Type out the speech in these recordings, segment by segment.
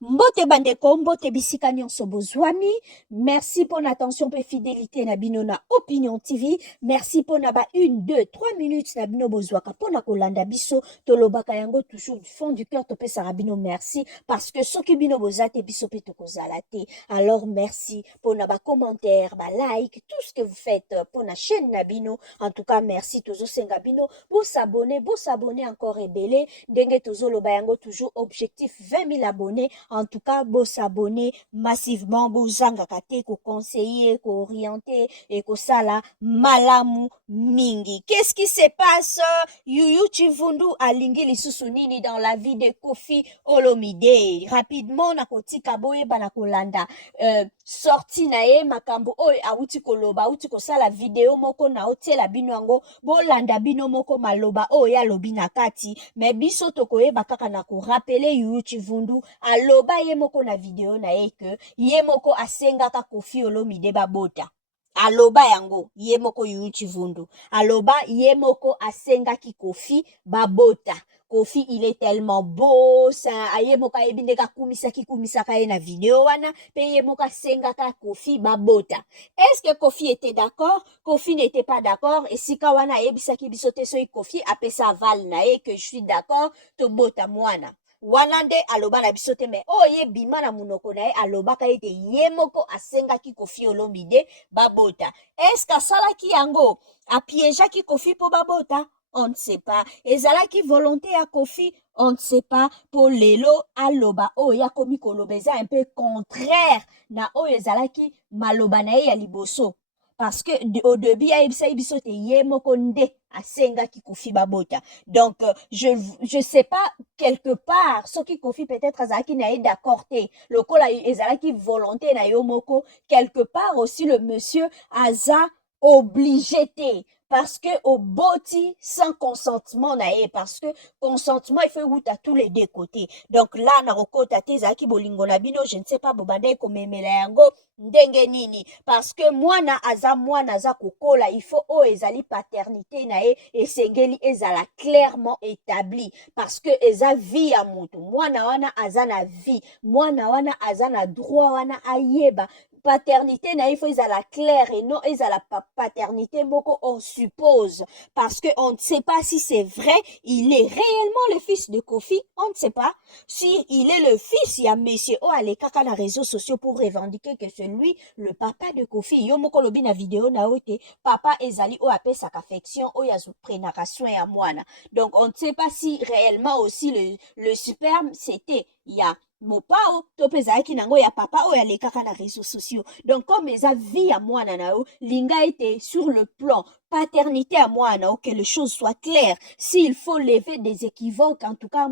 Mbote bandeko, mbote bisika nyonso bozwami. Merci pour l'attention et fidélité na bino na Opinion TV. Merci pour na ba 1, 2, 3 minutes na bino bozwaka pour na kolanda biso. Tolobaka yango toujours du fond du cœur topé sarabino merci. Parce que soki bino bozate biso pe tokozalate. Alors merci pour na ba commentaire, ba like, tout ce que vous faites pour na chaîne na bino. En tout cas, merci tozo senga bino. Vous s'abonner encore et belé. Denge tozo loba yango toujours objectif 20 000 abonnés. En tout cas, vous s'abonner massivement, vous zangakate, ko conseiller, ko orienter, et ko sala malamu mingi. Qu'est-ce qui se passe? Yuyu Chivundu alingi lisusu nini dans la vie de Koffi Olomide. Rapidement, na kotika boye bana kolanda. Sorti na ye makambo oyo awuti koloba, awuti kosala video moko na otiela bino yango, bolanda bino moko maloba oyo alobi na kati, me biso tokoyeba kaka na ko rappeler Yuyu Chivundu aloba ye moko na video na ye ke ye moko asengaka Koffi Olomide babota. Aloba yango ye moko Yuyu Chivundu aloba ye moko asengaki Koffi babota. Koffi, il est tellement beau, ça aye moka ebindeka kumisaka ye na video wana, peye moka sengaka Koffi babota. Est-ce que Koffi était d'accord? Koffi n'était pas d'accord, et si kawana ebisaki bisote soi Koffi apesa val na ye que je suis d'accord, to bota mwana. Wanande aloba na bisote me ye bima na munoko na ye aloba ka ete ye moko asengaki Koffi Olomide babota. Est-ce que salaki yango a piégeaki Koffi po babota? On ne sait pas. Ezalaki volonté à Koffi, on ne sait pas. Pour lelo aloba ya komi kolobeza un peu contraire na ezalaki maloba na ya liboso. Parce que au début ya ebisa biso te ye moko nde asenga ki Koffi babota. Donc je sais pas quelque part ce qui Koffi peut-être azalaki na ye d'accord te. Lokola ezalaki volonté na yo moko quelque part aussi le monsieur aza obligé te. Parce que au boti sans consentement nae, parce que consentement il faut route à tous les deux côtés. Donc là na rokota te zaki bolingo na bino, je ne sais pas bobande komemela yango ndenge nini, parce que mwana aza kokola, il faut ezali paternité nae esengeli ezala clairement établi, parce que eza vie ya mutu, mwana wana azana vie, mwana wana azana droit wana ayeba paternité na il faut ezala clair et non ezala paternité moko on suppose, parce que on ne sait pas si c'est vrai il est réellement le fils de Koffi, on ne sait pas si il est le fils ya monsieur alekaka na réseaux sociaux pour revendiquer que c'est lui le papa de Koffi. Yo moko lobi na vidéo na ote papa ezali apesaka affection yazo prenaka soin ya mwana, donc on ne sait pas si réellement aussi le sperme c'était ya mopao to pezaki nango ya papa alekaka na réseaux sociaux. Donc comme eza vie à mwana nao linga était sur le plan paternité à mwana que les choses soient claires, s'il faut lever des équivoques en tout cas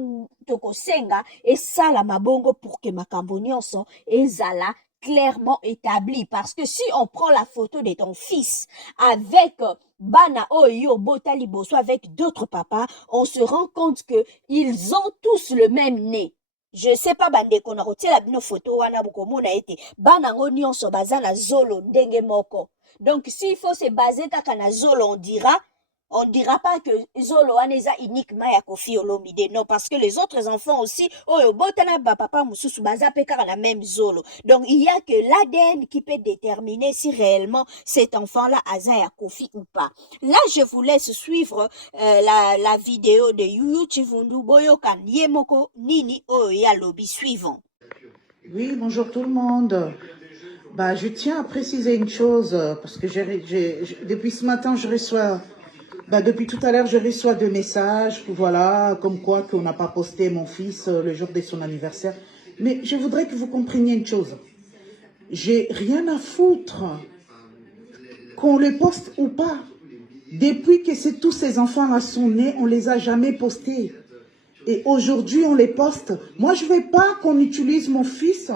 tokosenga et ça la mabongo pour que makambo nyonso ezala clairement établi, parce que si on prend la photo de ton fils avec bana oyo botali boso avec d'autres papas, on se rend compte que ils ont tous le même nez. Je sais pas bandeko na kotiela bino photo wana bokomona ete bana ngo nyonso baza na zolo ndenge moko. Donc s'il faut se baser kaka na zolo, on dira pas que zolo wana eza uniquement ya Koffi Olomide, non, parce que les autres enfants aussi oyo botana ba papa mususu baza pe kaka na même zolo. Donc il y a que l'ADN qui peut déterminer si réellement cet enfant là aza ya Koffi ou pas. Là je vous laisse suivre la vidéo de Yuyu Chivundu boyokan yemoko nini oyo ya lobby suivant. Oui, bonjour tout le monde. Bah, je tiens à préciser une chose, parce que depuis ce matin, depuis tout à l'heure, je reçois des messages, voilà, comme quoi qu'on n'a pas posté mon fils le jour de son anniversaire. Mais je voudrais que vous compreniez une chose. J'ai rien à foutre qu'on le poste ou pas. Depuis que tous ces enfants-là sont nés, on les a jamais postés. Et aujourd'hui, on les poste. Moi, je ne veux pas qu'on utilise mon fils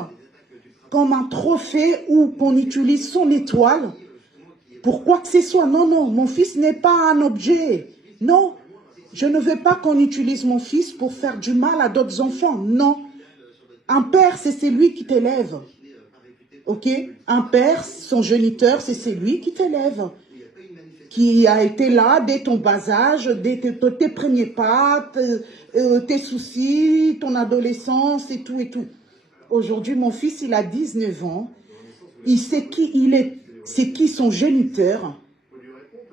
comme un trophée ou qu'on utilise son étoile pour quoi que ce soit. Non, non, mon fils n'est pas un objet. Non, je ne veux pas qu'on utilise mon fils pour faire du mal à d'autres enfants. Non. Un père, c'est celui qui t'élève. Ok? Un père, son géniteur, c'est celui qui t'élève. Qui a été là dès ton bas âge, dès tes premiers pas, tes soucis, ton adolescence et tout et tout. Aujourd'hui, mon fils, il a 19 ans. Il sait qui il est, c'est qui son géniteur.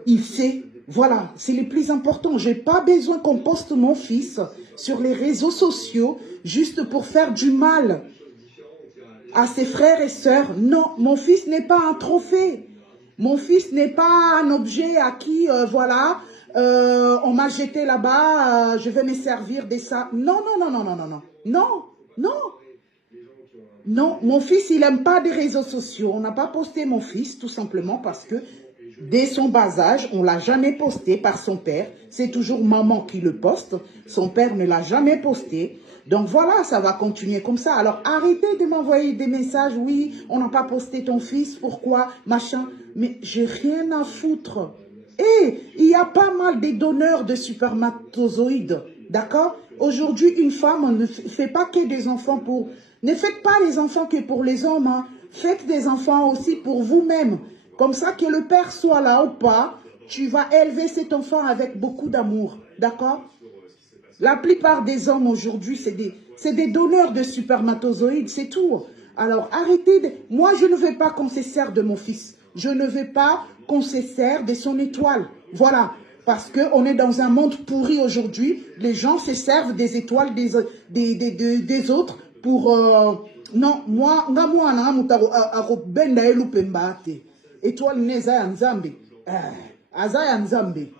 Il sait, voilà, c'est le plus important. Je n'ai pas besoin qu'on poste mon fils sur les réseaux sociaux juste pour faire du mal à ses frères et sœurs. Non, mon fils n'est pas un trophée. Mon fils n'est pas un objet à qui, voilà, on m'a jeté là-bas, je vais me servir de ça. Non, non, non, non, non, non, non, non, non. Non, mon fils, il n'aime pas des réseaux sociaux. On n'a pas posté mon fils, tout simplement parce que dès son bas âge, on ne l'a jamais posté par son père. C'est toujours maman qui le poste. Son père ne l'a jamais posté. Donc voilà, ça va continuer comme ça. Alors arrêtez de m'envoyer des messages. Oui, on n'a pas posté ton fils. Pourquoi? Machin. Mais j'ai rien à foutre. Et il y a pas mal de donneurs de spermatozoïdes. D'accord? Aujourd'hui, une femme, on ne fait pas que des enfants pour... Ne faites pas les enfants que pour les hommes. Hein. Faites des enfants aussi pour vous-même. Comme ça, que le père soit là ou pas, tu vas élever cet enfant avec beaucoup d'amour. D'accord? La plupart des hommes aujourd'hui, c'est des donneurs de spermatozoïdes, c'est tout. Alors, arrêtez de... Moi, je ne veux pas qu'on se sert de mon fils. Je ne veux pas qu'on se sert de son étoile. Voilà. Parce qu'on est dans un monde pourri aujourd'hui. Les gens se servent des étoiles des autres pour... Non, moi, étoile neza ya nzambe. Aza ya nzambe.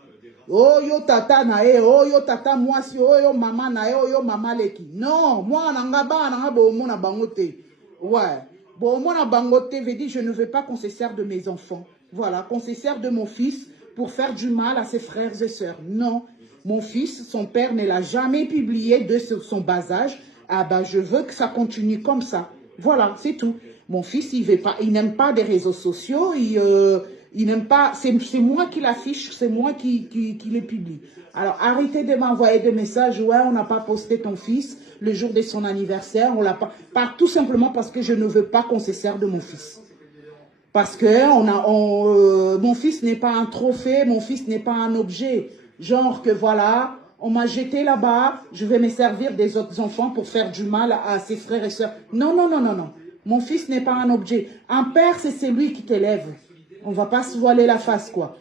Oh yo tata na e, oh yo tata mwasi, oh yo mama na e, oh yo mama leki. Non, moi nanga ba nanga bomo na bangote. Ouais. Bomo na bangote veut dire je ne veux pas qu'on se sert de mes enfants. Voilà, qu'on se sert de mon fils pour faire du mal à ses frères et sœurs. Non, mon fils, son père ne l'a jamais publié de son bas âge. Ah ben je veux que ça continue comme ça. Voilà, c'est tout. Mon fils, il n'aime pas des réseaux sociaux, il n'aime pas, c'est moi qui l'affiche, c'est moi qui les publie. Alors arrêtez de m'envoyer des messages, ouais, on n'a pas posté ton fils le jour de son anniversaire, on l'a pas, tout simplement parce que je ne veux pas qu'on se sert de mon fils. Parce que mon fils n'est pas un trophée, mon fils n'est pas un objet. Genre que voilà, on m'a jeté là-bas, je vais me servir des autres enfants pour faire du mal à ses frères et sœurs. Non, non, non, non, non. Mon fils n'est pas un objet. Un père, c'est celui qui t'élève. On ne va pas se voiler la face, quoi.